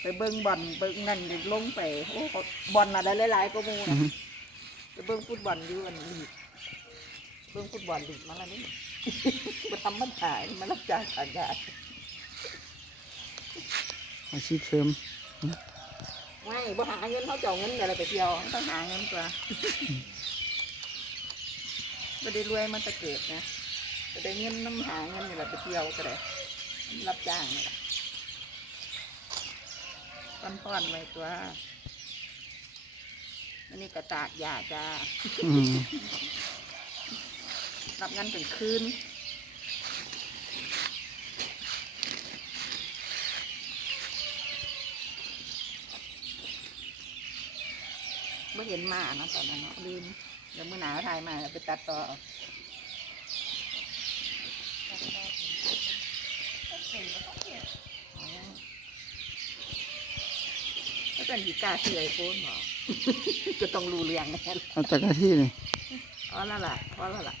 ไปเบิ้งบอลเบิ้งนั่นลงไปโอ้เขาบอลอะไรหลายๆก็มูอืนะอฮึไปเบิ้งฟุตบอลอยู่อันลีกเบิ้งฟุตบอลลีกมาแล้วนี่มาทำมันถ่ายมารับจ้างขายยาอาชีพเสริมไม่บ่หาเงินเขาจะเอาเงินอะไรไปเที่ยวต้องหาเงินกว่าไม่ได้รวยมันจะเกิดนะจะได้เงินน้ำหาเงินนี่แหละไปเที่ยวก็ได้รับจ้างนี่แหละ ป้อนป้อนๆไว้ตัวอันนี้กระตากยาจ้าอืมรับงานเป็นคืนไม่เห็นหมาเนาะตอนนั้นเนาะลืมเดี๋ยวมื่อหนาวถ่ายมาไปตัดต่อเอาอ๋อ แล้วเป็นกีกาที่ไอโฟนเหรอก็ต้องรู้เรื่องแน่เอาจากหน้าที่นี่อ๋อแล้วล่ะพอแล้วล่ะ